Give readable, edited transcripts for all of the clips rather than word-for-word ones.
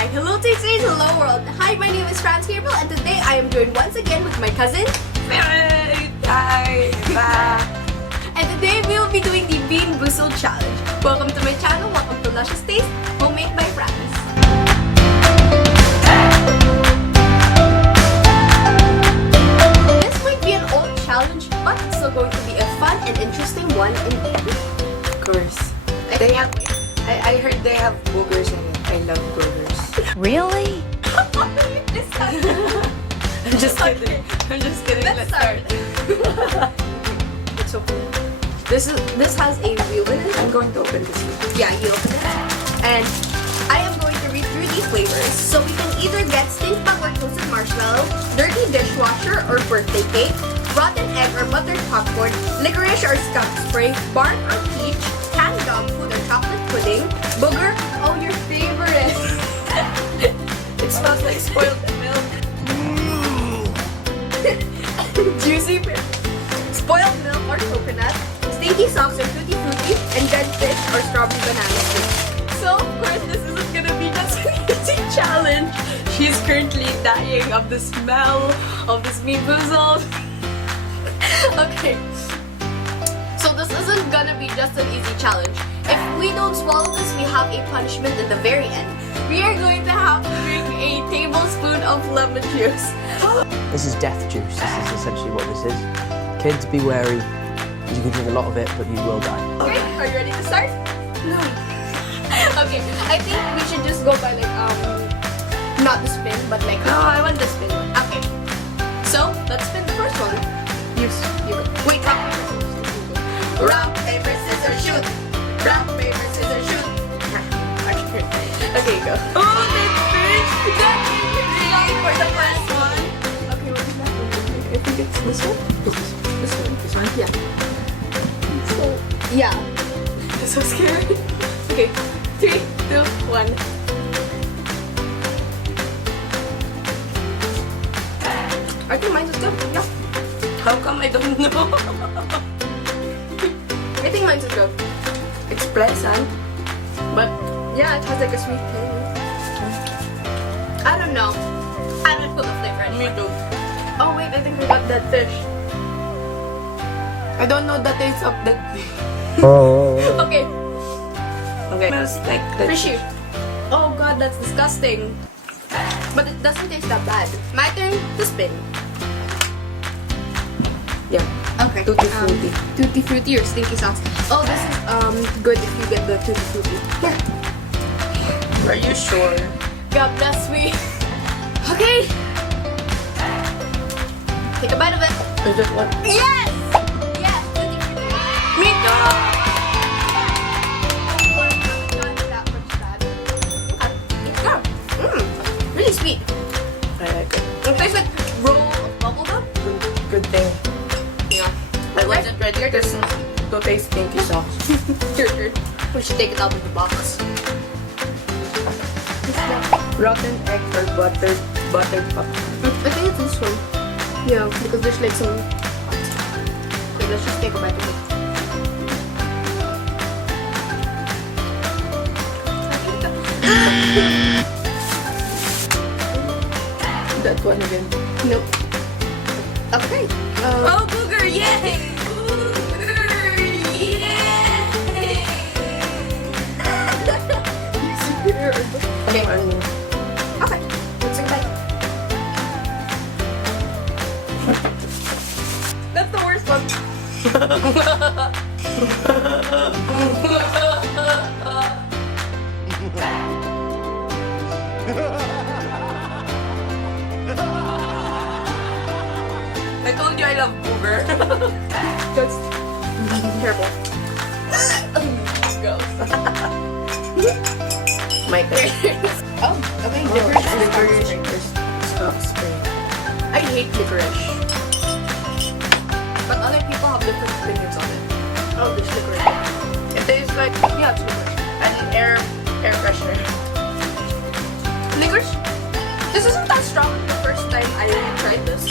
Hi, hello Tasties, hello world. Hi, my name is Franz here, and today I am joined once again with my cousin. Hi, back. And today we will be doing the Bean BOOZLED challenge. Welcome to my channel, welcome to Luscious Taste, homemade by Franz. This might be an old challenge, but it's still going to be a fun and interesting one indeed. Of course. I heard they have boogers in it. I love boogers. Really? I'm just kidding. I'm just kidding. Let's start. It's okay. This has a wheel in it. I'm going to open this one. Yeah, you open it. And I am going to read through these flavors. So we can either get stink bug or toasted marshmallow, dirty dishwasher or birthday cake, rotten egg or buttered popcorn, licorice or skunk spray, bark or peach, canned dog food or chocolate pudding, booger, oh your favorite. It smells like spoiled milk. Juicy spoiled milk or coconut, stinky socks or tutti frutti, and dead fish or strawberry banana cake. So of course this isn't gonna be just an easy challenge. She's currently dying of the smell of this Bean BOOZLED. Okay. So this isn't gonna be just an easy challenge. If we don't swallow this, we have a punishment in the very end. We are going to have to drink a tablespoon of lemon juice. This is death juice. This is essentially what this is. Kids, be wary. You can drink a lot of it, but you will die. Okay, are you ready to start? No. Okay, I think we should just go by like not the spin, but like I want the spin one. Okay. So let's spin the first one. You wait, rock paper scissors shoot. Rock paper scissors shoot. Okay, go. Oh, that fish! That fish! For the first one. Okay, what is that one? I think it's this one. This one. This one. Yeah. So yeah. I'm so scared. Okay, 3, 2, 1. I think mine is good. Yeah. How come I don't know? I think mine is good. It's pleasant. But yeah, it has like a sweet taste. I don't know. I don't feel the flavor anymore. Me too. Oh wait, I think I got that fish. I don't know the taste of that fish. Okay, Okay. It smells like the fishy. Oh god, that's disgusting. But it doesn't taste that bad. My turn to spin. Yeah. Okay. Tutti frutti. Tutti frutti or stinky socks. Oh, this is good if you get the tutti frutti. Here. Are you sure? God bless me. Okay. Take a bite of it. I just want. Yes! Yes! Tutti frutti. Me too. Really sweet. I like it. It tastes like roll of bubblegum. Good thing. Yeah. I wasn't ready to taste stinky socks. Your turn. We should take it out of the box. Rotten egg or buttered popcorn. I think it's this one. Yeah, because there's like some. Okay, let's just take a bite of it. That one again. Nope. Okay. Oh, booger! Yay! Okay. Okay. Let's take a bite. That's the worst one. I told you I love booger. Just careful. Go. My turn. Oh, okay. Licorice. Skunk spray. I hate licorice. But other people have different opinions on it. Oh, this licorice. It tastes like Yeah, it's licorice. an air freshener. Licorice? This isn't that strong the first time I tried this.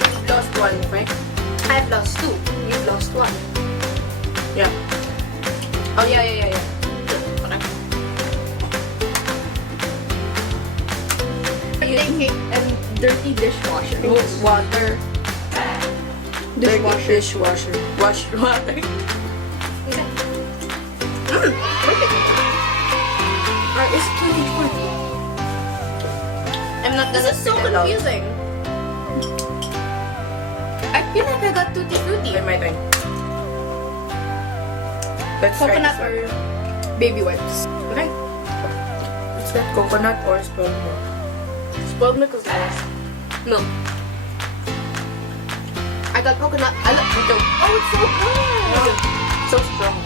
I've lost one, right? I've lost 2. You've lost 1. Yeah. Oh, yeah. Okay. hate and dirty dishwasher. Water. Dishwasher. Dishwasher. Wash water. It's tutti frutti. I'm not This gonna is so spit it out. confusing. I feel like I got tutti frutti. Okay, my turn. Let's try Coconut this or one. baby wipes. Okay. It's not coconut or spoiled milk. Spoiled milk is nice. Milk. I got coconut. I love coconut. Oh, it's so good. So strong.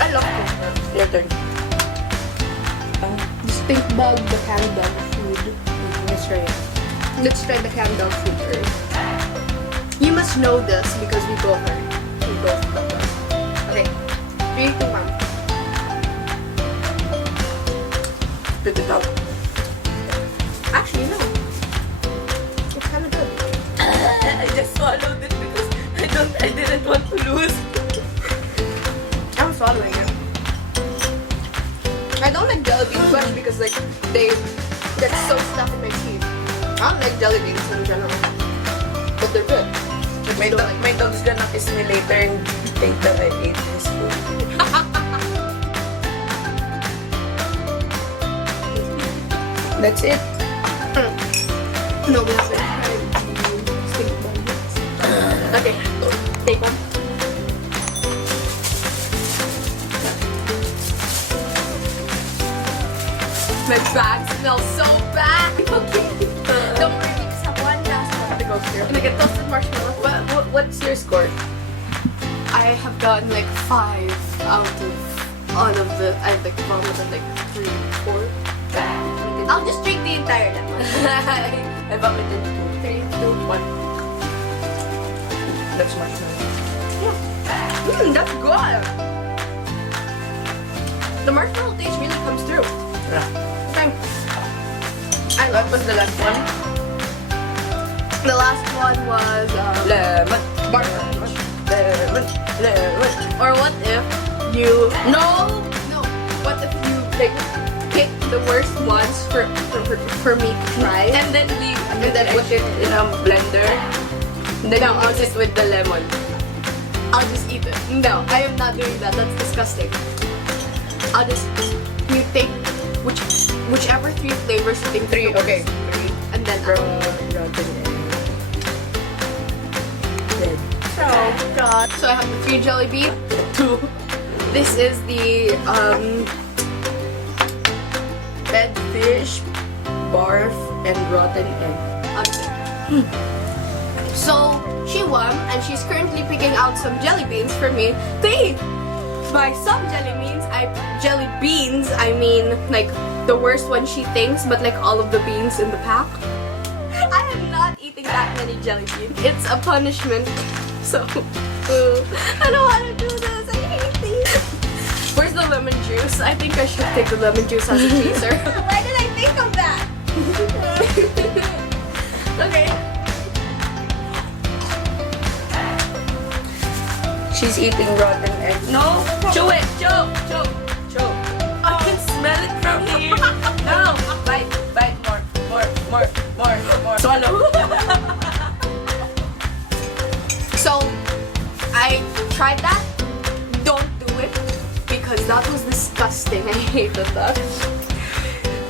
I love coconut. Your turn. The stink bug, the canned dog food. Let's try it. Let's try the canned dog food first. You must know this because we both are. We both got this. Okay. 3, 2, 1. Spit it out. Actually, no. It's kind of good. I just swallowed it because I didn't want to lose. I'm swallowing it. I don't like jelly beans much because like they get so stuck in my teeth. I don't like jelly beans in general, but they're good. My dog's gonna kiss me later and think that I ate his food. That's it. No, we haven't tried the stink bugs. Okay, take one. My bag smells so bad. Okay. Don't worry, we just have one last one to go through. Can I get toasted marshmallow? What's your score? I have gotten like 5 out of all of the. I've like vomited like 3, 4. I'll just drink the entire lemon. I vomited 3, 2, 1. That's marshmallow. That's good. The marshmallow taste really comes through. Yeah. Okay. What was the last one? The last one was Lemon. butterscotch. Lemon. Or what if you no. What if you like pick the worst ones for me to try? And then put it in a blender. Then No, you I'll mix it with the lemon. I'll just eat it. No, I am not doing that. That's disgusting. I'll just you take whichever 3 flavors you think. 3, okay. 3. And then Rotten egg. oh god. So I have the 3 jelly bean. 2. This is the Dead fish, barf, and rotten egg. okay. So she won, and she's currently picking out some jelly beans for me to eat. By some jelly beans, I mean like the worst one she thinks, but like all of the beans in the pack. I am not eating that many jelly beans. It's a punishment. So I don't want to do this. I hate these. Where's the lemon juice? I think I should take the lemon juice as a chaser. Why did I think of that? Okay. She's eating rotten egg. No! Chew it! Chew! I can smell it from here. No! Bite! More! Swallow! So, I tried that. Don't do it because that was disgusting. I hated that.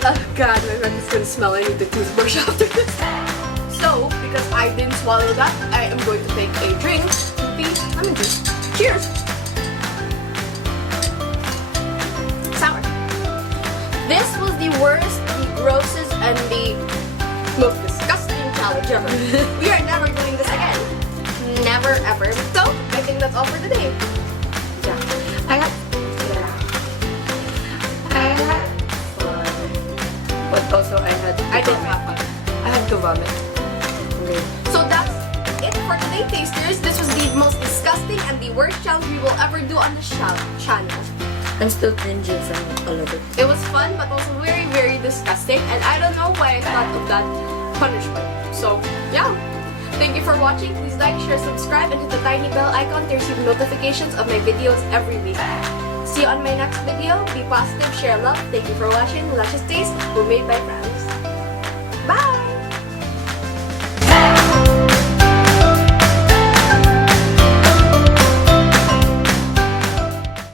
Oh god, my breath is gonna smell. I need the toothbrush after this. So, because I didn't swallow that, I am going to take a drink with the lemon juice. Cheers! Sour. This was the worst, the grossest, and the most disgusting challenge ever. We are never doing this again. Never ever. So, I think that's all for today. Yeah. I had fun. But also I didn't have fun. I had to vomit. Okay. So that's it for today, tasters. This was the most disgusting and the worst challenge we will ever do on this channel. I'm still cringing from all of it. It was fun, but also very, very disgusting. And I don't know why I thought of that punishment. So, yeah. Thank you for watching. Please like, share, subscribe, and hit the tiny bell icon to receive notifications of my videos every week. See you on my next video. Be positive, share love. Thank you for watching Luscious Taste, homemade by Franz.